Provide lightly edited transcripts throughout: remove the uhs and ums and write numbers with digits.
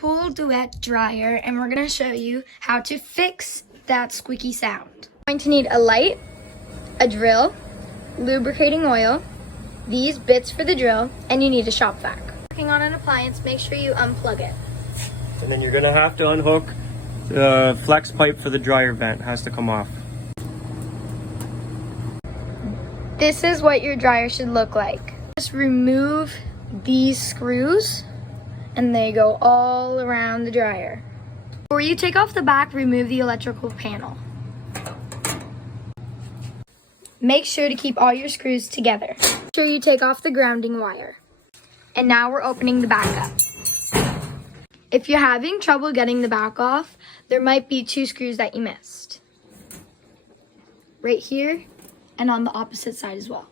Whirlpool Dryer, and we're gonna show you how to fix that squeaky sound. You're going to need a light, a drill, lubricating oil, these bits for the drill, and you need a shop vac. Working on an appliance, make sure you unplug it. And then you're gonna have to unhook the flex pipe for the dryer vent. It has to come off. This is what your dryer should look like. Just remove these screws and they go all around the dryer. Before you take off the back, remove the electrical panel. Make sure to keep all your screws together. Make sure you take off the grounding wire. And now we're opening the back up. If you're having trouble getting the back off, there might be 2 screws that you missed. Right here and on the opposite side as well.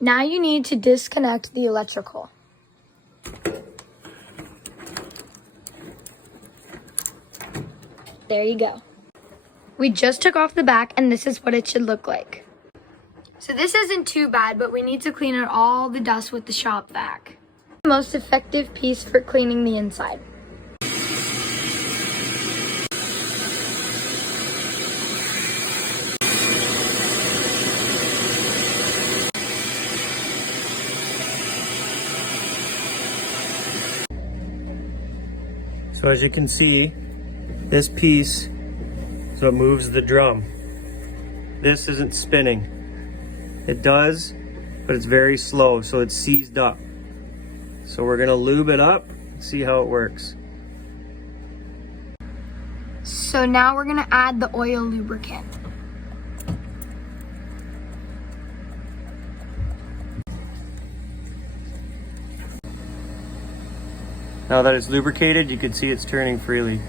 Now you need to disconnect the electrical. There you go. We just took off the back and this is what it should look like. So this isn't too bad, but we need to clean out all the dust with the shop vac. The most effective piece for cleaning the inside. So as you can see, this piece is what moves the drum. This isn't spinning. It does, but it's very slow, so it's seized up. So we're gonna lube it up, see how it works. So now we're gonna add the oil lubricant. Now that it's lubricated, you can see it's turning freely.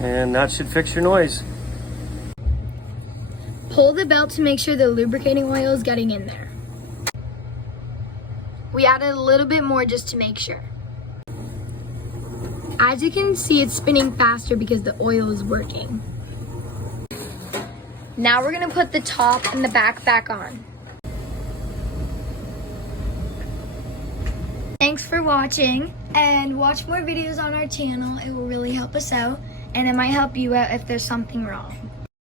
And that should fix your noise. Pull the belt to make sure the lubricating oil is getting in there. We added a little bit more just to make sure. As you can see, it's spinning faster because the oil is working. Now we're gonna put the top and the back on. Thanks for watching, and watch more videos on our channel. It will really help us out, and it might help you out if there's something wrong.